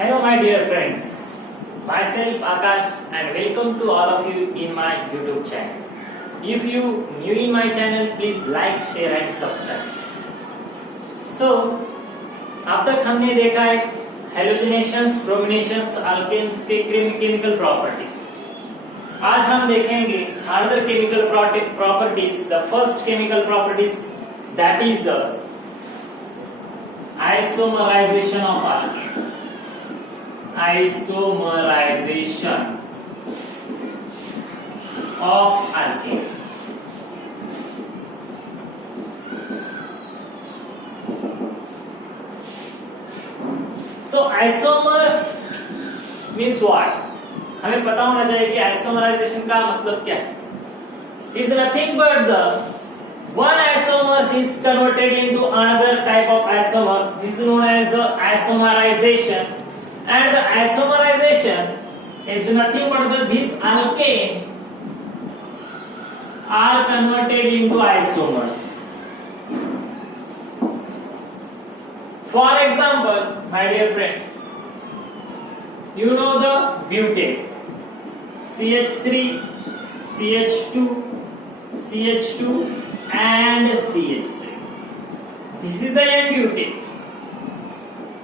Hello my dear friends, myself Akash and welcome to all of you in my YouTube channel. If you new in my channel, please like, share and subscribe. So, अब तक हमने देखा है halogenations, brominations, alkanes के chemical properties. आज हम देखेंगे another chemical properties. The first chemical properties that is the isomerization of alkane. Isomerization of alkanes. So isomers means what? हमें पता होना चाहिए कि isomerization का मतलब क्या है. Is nothing but the one isomer is converted into another type of isomer. This is known as the isomerization. And the isomerization is nothing but these alkane are converted into isomers. For example, my dear friends, you know the butane, CH3, CH2, CH2 and CH3. This is the N-butane.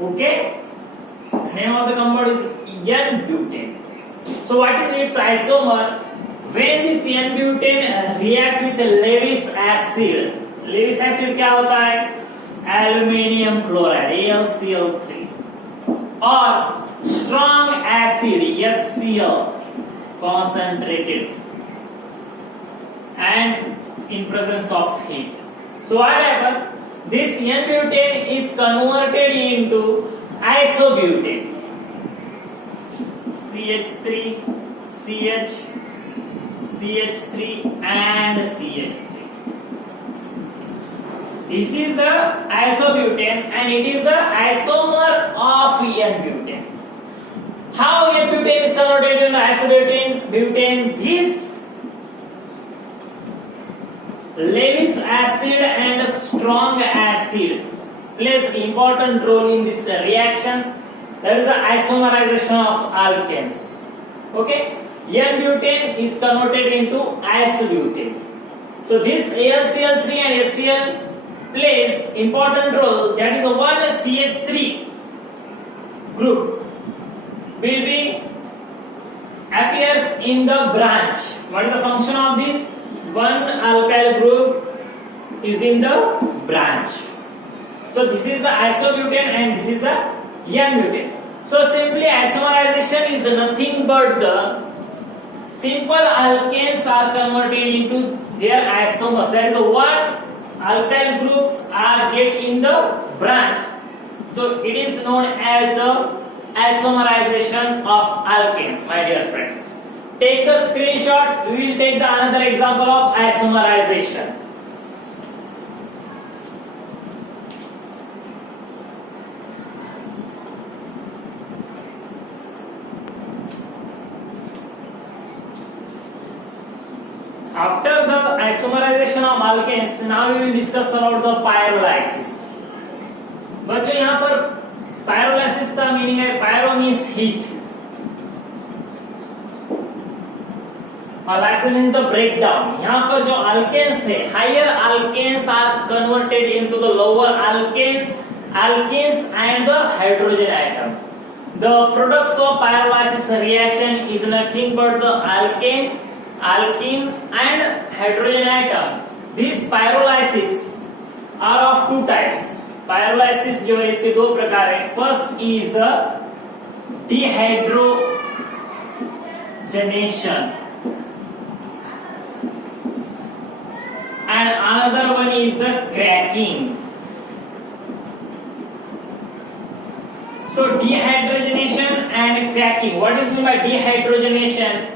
Okay? Name of the compound is N-butane. So what is its isomer? When this N-butane react with Lewis acid. Lewis acid क्या होता है? Aluminium chloride, AlCl3, or strong acid, HCl, concentrated, and in presence of heat. So what happens? This N-butane is converted into isobutane, CH3, CH, CH3 and CH3. This is the isobutane and it is the isomer of N-butane. How N-butane is converted into isobutane? Butane, this Lewis acid and strong acid plays important role in this reaction. That is the isomerization of alkanes. Okay, N-butane is converted into isobutane. So this AlCl3 and HCl plays important role. That is the one CH3 group will be appears in the branch. What is the function of this? One alkyl group is in the branch. So this is the isobutane and this is the N-butane. So simply isomerization is nothing but the simple alkanes are converted into their isomers. That is the one alkyl groups are get in the branch. So it is known as the isomerization of alkanes, my dear friends. Take the screenshot. We will take the another example of isomerization. After the isomerization of alkanes, now we will discuss about the pyrolysis. बच्चों यहाँ पर pyrolysis का meaning है pyro means heat और lysis means the breakdown. यहाँ पर जो alkanes है, higher alkanes are converted into the lower alkanes and the hydrogen atom. The products of pyrolysis reaction is nothing but the alkane and hydrogen atom. These pyrolysis are of two types. Pyrolysis जो है इसके दो प्रकार है. First is the dehydrogenation and another one is the cracking. So dehydrogenation and cracking. What is meant by dehydrogenation?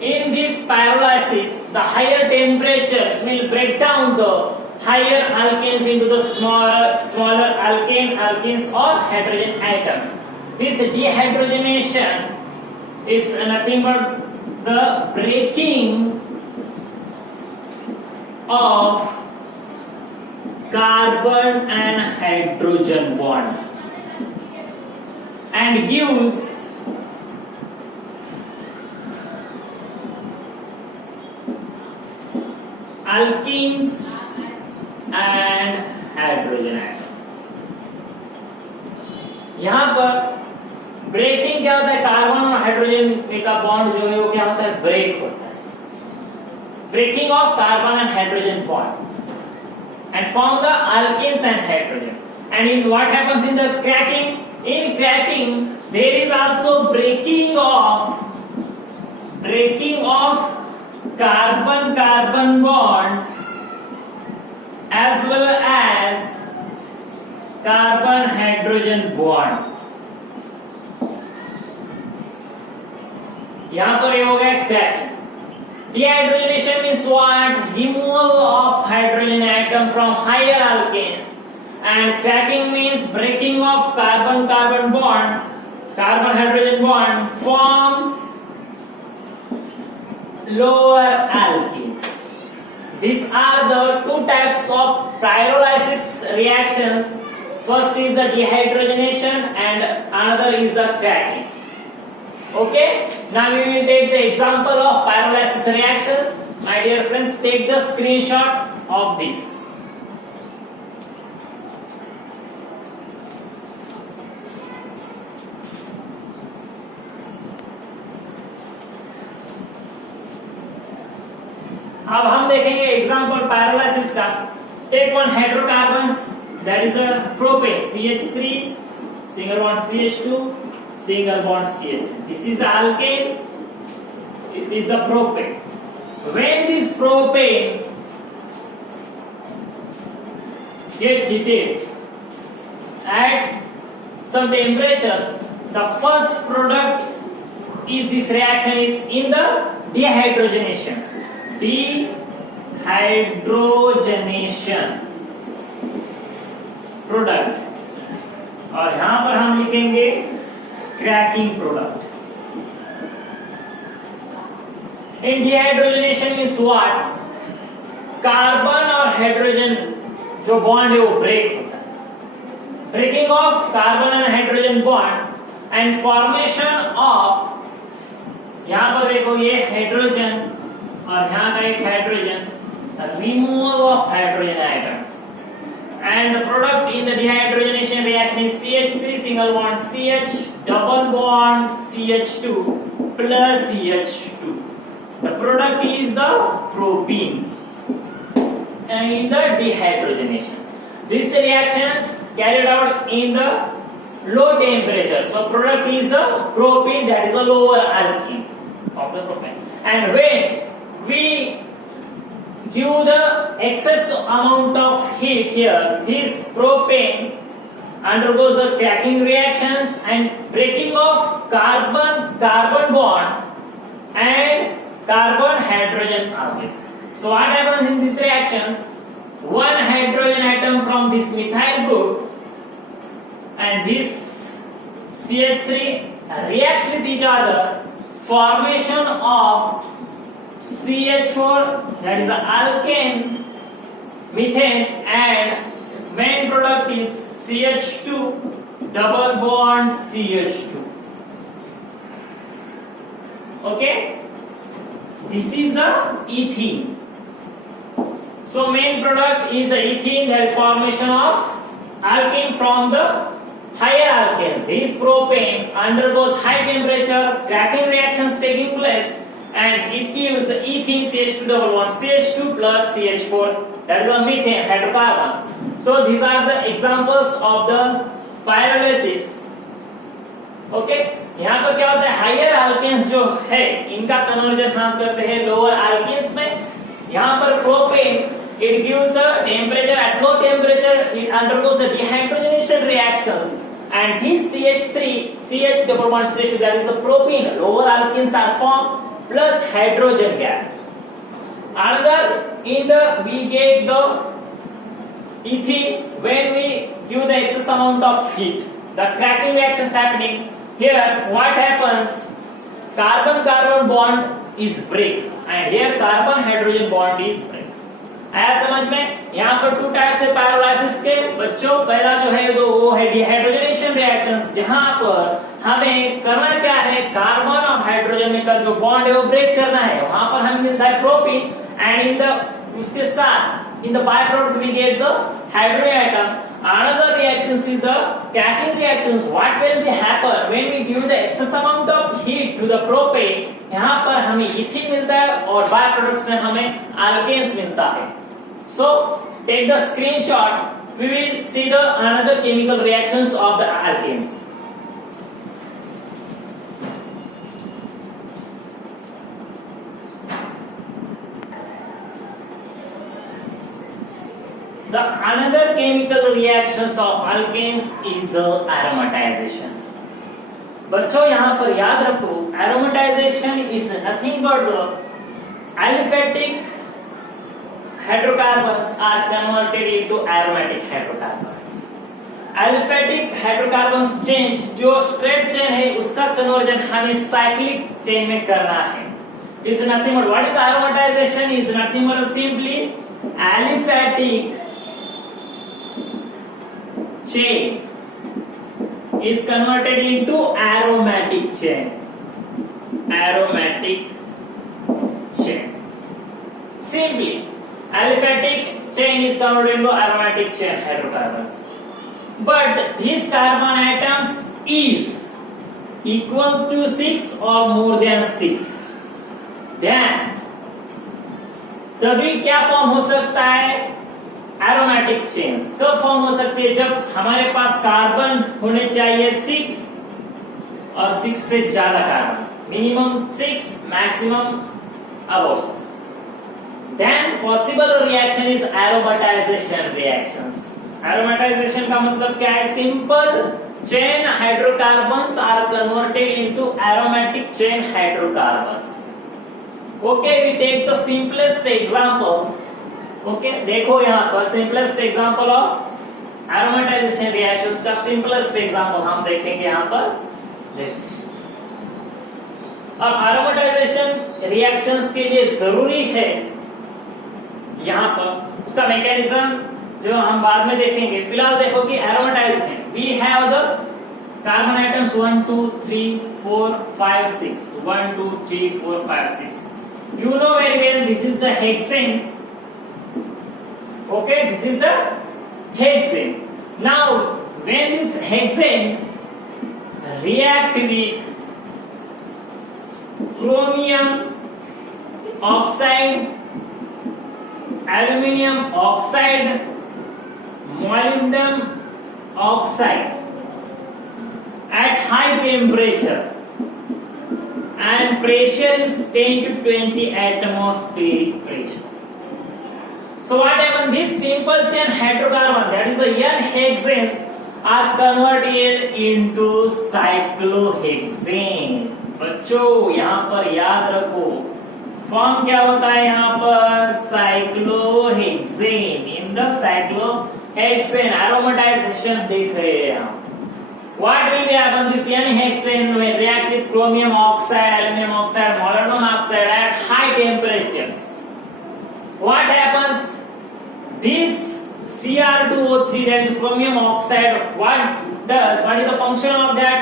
In this pyrolysis, the higher temperatures will break down the higher alkanes into the smaller alkanes or hydrogen atoms. This dehydrogenation is nothing but the breaking of carbon and hydrogen bond. And and gives alkenes and hydrogen atom. यहां पर breaking क्या होता है, carbon और hydrogen का bond जो है वो क्या होता है, ब्रेक होता है, breaking of carbon and hydrogen bond and form the alkenes and hydrogen. And in what happens in the cracking? In cracking there is also breaking of carbon carbon bond as well as carbon hydrogen bond. यहां पर ये हो गया cracking. Dehydrogenation means what? Removal of hydrogen atom from higher alkanes. And cracking means breaking of carbon carbon bond, carbon hydrogen bond forms lower alkenes. These are the two types of pyrolysis reactions. First is the dehydrogenation and another is the cracking. Okay, now we will take the example of pyrolysis reactions. My dear friends, take the screenshot of this. अब हम देखेंगे example pyrolysis का. Take one hydrocarbons that is the propane CH3 single bond CH2 single bond CH3. This is the alkane, it is the propane. When this propane get heated at some temperatures, the first product is this reaction is in the dehydrogenations. Dehydrogenation product. और यहां पर हम लिखेंगे cracking product. In dehydrogenation means what? Carbon और hydrogen जो bond है वो break होता है. Breaking of carbon and hydrogen bond and formation of, यहां पर देखो ये हाइड्रोजन और यहां का एक hydrogen, removal of hydrogen atoms. And the product in the dehydrogenation reaction is CH3 single bond CH double bond CH2 plus CH2. The product is the propene. And in the dehydrogenation, this reactions carried out in the low temperature. So product is the propene, that is a lower alkene of the propane. And when we give the excess amount of heat here, this propane undergoes the cracking reactions and breaking of carbon carbon bond and carbon hydrogen atoms. So what happens in these reactions? One hydrogen atom from this methyl group and this CH3 reacts with each other, formation of CH4, that is the alkane, methane, and main product is CH2 double bond CH2. Okay, this is the ethene. So main product is the ethene, that is formation of alkene from the higher alkane. This propane undergoes high temperature cracking reactions taking place, and it gives the ethene CH2 double bond CH2 plus CH4, that is the methane hydrocarbons. So these are the examples of the pyrolysis. Okay, यहाँ पर क्या होता है, higher alkenes जो है इनका conversion हम करते हैं लोअर alkenes में. यहाँ पर propane it gives the temperature, at low temperature it undergoes the dehydrogenation reactions, and this CH3 CH double bond CH2, that is the propene, lower alkenes are formed plus hydrogen gas. Another in the we get the ethene when we give the excess amount of heat. The cracking reactions happening here. What happens? Carbon carbon bond is break, and here carbon hydrogen bond is break. आया समझ में? यहाँ पर two types है pyrolysis के बच्चों. पहला जो है वो है डिहाइड्रोजनेशन रिएक्शंस, जहां पर हमें करना क्या है, कार्बन और हाइड्रोजन का जो बॉन्ड है वो ब्रेक करना है। वहां पर हमें मिलता है प्रोपीन एंड इन द उसके साथ in the by product we get the hydrogen atom. Another reactions is the cracking reactions. What will be happen when we give the excess amount of heat to the propane? यहाँ पर हमें इथिन मिलता है और by products में हमें alkanes मिलता है। So take the screenshot. We will see the another chemical reactions of the alkanes. The another chemical reactions of alkanes is the aromatization. बच्चों यहाँ पर याद रखो, aromatization is nothing but the aliphatic hydrocarbons are converted into aromatic hydrocarbons. Aliphatic hydrocarbons change जो straight chain है उसका conversion हमें cyclic chain में करना है। Is nothing but what is aromatization? Is nothing but simply aliphatic chain is converted into aromatic chain. Aromatic chain. Simply, aliphatic chain is converted into aromatic chain hydrocarbons. But these carbon atoms is equal to 6 or more than 6. Then तभी क्या form हो सकता है, aromatic chains. कब form हो सकती है, जब हमारे पास कार्बन होने चाहिए 6 और 6 से ज्यादा कार्बन, minimum 6 maximum above 6। Then possible reaction is aromatization reactions. Aromatization का मतलब क्या है, simple chain hydrocarbons are converted into aromatic chain hydrocarbons. Okay, we take the simplest example. Okay, देखो यहाँ पर simplest example of aromatization reactions का simplest example हम देखेंगे यहाँ पर। अब एरोमेटाइजेशन रिएक्शंस के लिए जरूरी है यहाँ पर उसका मैकेनिज्म जो हम बाद में देखेंगे। फिलहाल देखो कि aromatization we have the carbon atoms 1 2 3 4 5 6 1 2 3 4 5 6। You know very well this is the hexane. Okay, this is the hexane. Now when this hexane react with chromium oxide, aluminum oxide, molybdenum oxide at high temperature and pressure is 10 to 20 atmospheric pressure. So what happens, this simple chain hydrocarbon, that is the N-hexanes, are converted into cyclohexane. बच्चों यहाँ पर याद रखो form क्या होता है, यहाँ पर cyclohexane। in the cyclohexane aromatization देख रहे हैं हम। What will happen, this N-hexane will react with chromium oxide, aluminum oxide, molybdenum oxide at high temperatures. What happens, this Cr2O3, that is chromium oxide, what is the function of that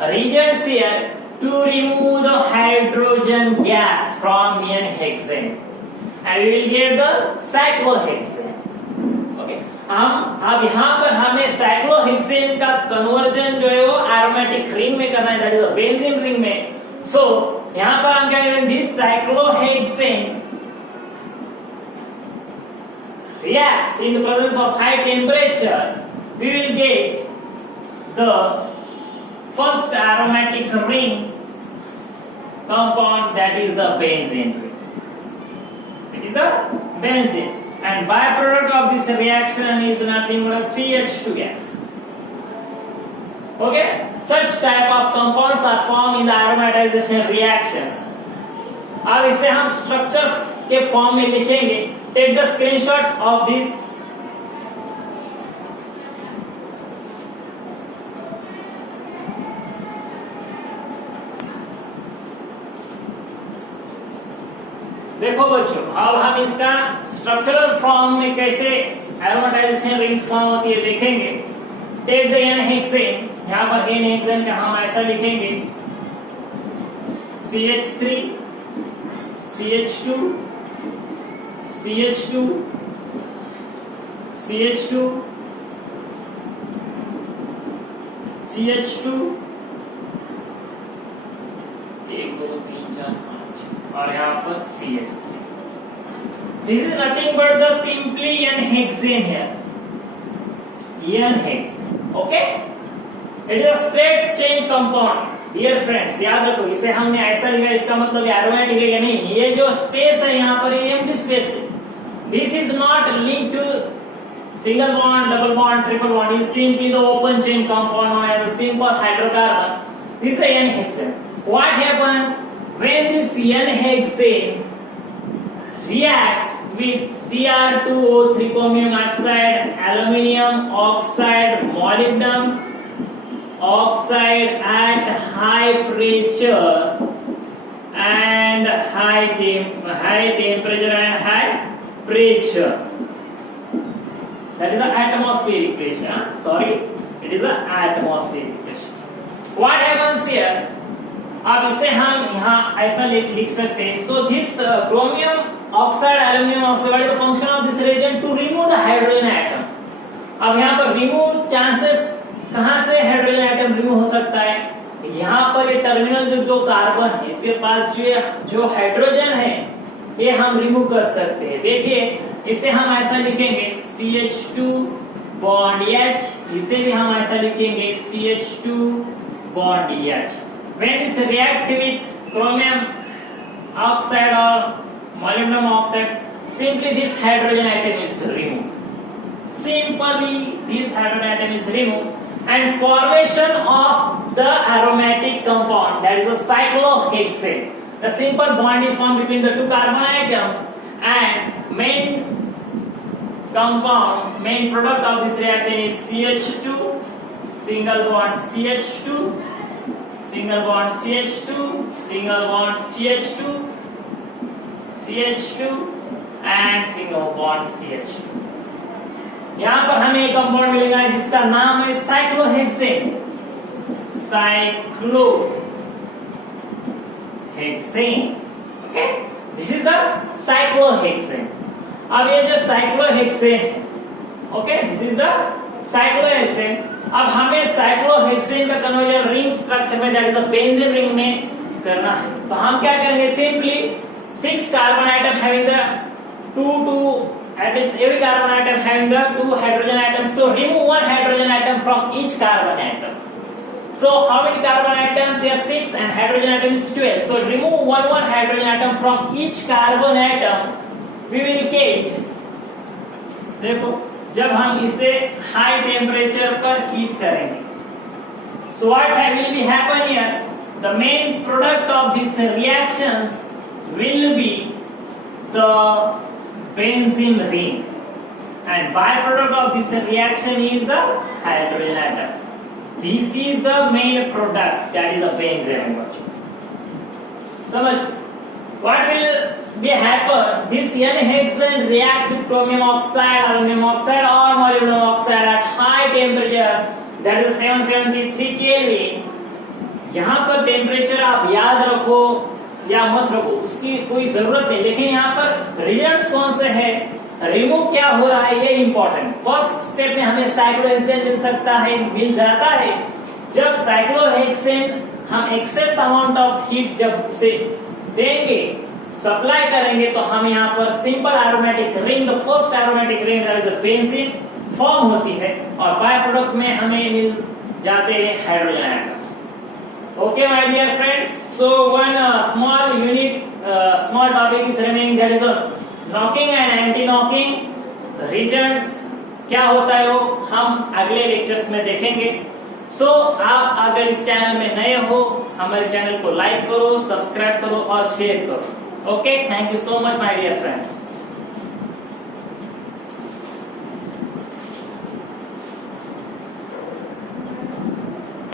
reagent here? To remove the hydrogen gas from N-hexane and we will get the cyclohexane. Okay, अब यहाँ पर हमें cyclohexane का conversion जो है वो aromatic ring में करना है, that is a benzene ring में। सो यहाँ पर हम क्या करेंगे, this cyclohexane reacts in the presence of high temperature, we will get the first aromatic ring compound, that is the benzene ring. It is the benzene. And byproduct of this reaction is nothing but a 3H2 gas. Okay, such type of compounds are formed in the aromatization reactions. अब इसे हम structure के form में लिखेंगे। Take the screenshot of this. देखो बच्चों, अब हम इसका स्ट्रक्चरल फॉर्म में कैसे एरोमेटाइजेशन रिंग्स फॉर्म होती है देखेंगे। टेक द N-hexane यहाँ पर n हेक्सेन का हम ऐसा लिखेंगे CH3 CH2 CH2 CH2 CH2 1 2 3 4 5 और यहाँ पर CH3. This is nothing but the simply n hexane here. n hexane. Okay? It is a straight chain compound. Dear friends, याद रखो, इसे हमने ऐसा लिखा, इसका मतलब एरोमेटिक है या नहीं. ये जो स्पेस है यहाँ पर, ये एम्प्टी स्पेस है. This is not linked to single bond, double bond, triple bond. It is simply the open chain compound known as a simple hydrocarbons. This is the n hexane. What happens when this n hexane react with Cr2O3 chromium oxide, aluminium oxide, molybdenum oxide at high pressure and high temperature and high pressure. That is the atmospheric pressure. Sorry, it is the atmospheric pressure. What happens here? अब इसे हम यहाँ ऐसा लिख सकते हैं. So this chromium oxide, aluminium oxide, what is the function of this reagent? To remove the hydrogen atom. अब यहाँ पर remove chances कहाँ से हाइड्रोजन एटम रिमूव हो सकता है? यहाँ पर ये टर्मिनल जो कार्बन है, इसके पास जो हाइड्रोजन है, ये हम रिमूव कर सकते हैं. देखिए, इसे हम ऐसा लिखेंगे CH2 बॉन्ड H. इसे भी हम ऐसा लिखेंगे CH2 bond H. When this react with chromium oxide or molybdenum oxide, simply this hydrogen atom is removed. Simply this hydrogen atom is removed, and formation of the aromatic compound, that is the cyclohexane. The simple bond is formed between the two carbon atoms, and main product of this reaction is CH2, single bond CH2, single bond CH2, single bond CH2, CH2 and single bond CH2. यहाँ पर हमें एक compound मिलेगा जिसका नाम है cyclohexane. Cyclohexane. Okay, this is the cyclohexane. अब ये जो साइक्लोहेक्सेन है, okay, this is the cyclohexane. अब हमें साइक्लोहेक्सेन का कन्वर्जन रिंग स्ट्रक्चर में, that is the benzene ring में करना है. तो हम क्या करेंगे? Simply 6 carbon atom having the 2 at least every carbon atom having the 2 hydrogen atoms. So remove 1 hydrogen atom from each carbon atom. So how many carbon atoms? Here 6 and hydrogen atom is 12. So remove 1 hydrogen atom from each carbon atom. We will get, देखो, जब हम इसे high temperature पर heat करेंगे, so what will be happen here? The main product of these reactions will be the benzene ring, and byproduct of this reaction is the hydrogen atom. This is the main product, that is the benzene ring. समझ? What will be happen? This n-hexane react with chromium oxide, aluminum oxide or molybdenum oxide at high temperature, that is 773 Kelvin. यहाँ पर temperature आप याद रखो या मत रखो, उसकी कोई जरूरत नहीं, लेकिन यहाँ पर रिजल्ट्स कौन से है, रिमूव क्या हो रहा है, ये इंपॉर्टेंट. फर्स्ट स्टेप में हमें साइक्लोहेक्सेन मिल सकता है, मिल जाता है. जब साइक्लोहेक्सेन हम एक्सेस अमाउंट ऑफ हीट जब से देंगे, सप्लाई करेंगे, तो हम यहाँ पर simple aromatic ring, the first aromatic ring that is the benzene form होती है, और बाय प्रोडक्ट में हमें मिल जाते हैं hydrogen atoms. Okay, my dear friends, so one small unit, small topic is remaining, that is the knocking and anti-knocking reagents. क्या होता है वो हम अगले लेक्चर्स में देखेंगे. So आप अगर इस चैनल में नए हो, हमारे चैनल को लाइक करो, सब्सक्राइब करो और शेयर करो. Okay, thank you so much, my dear friends.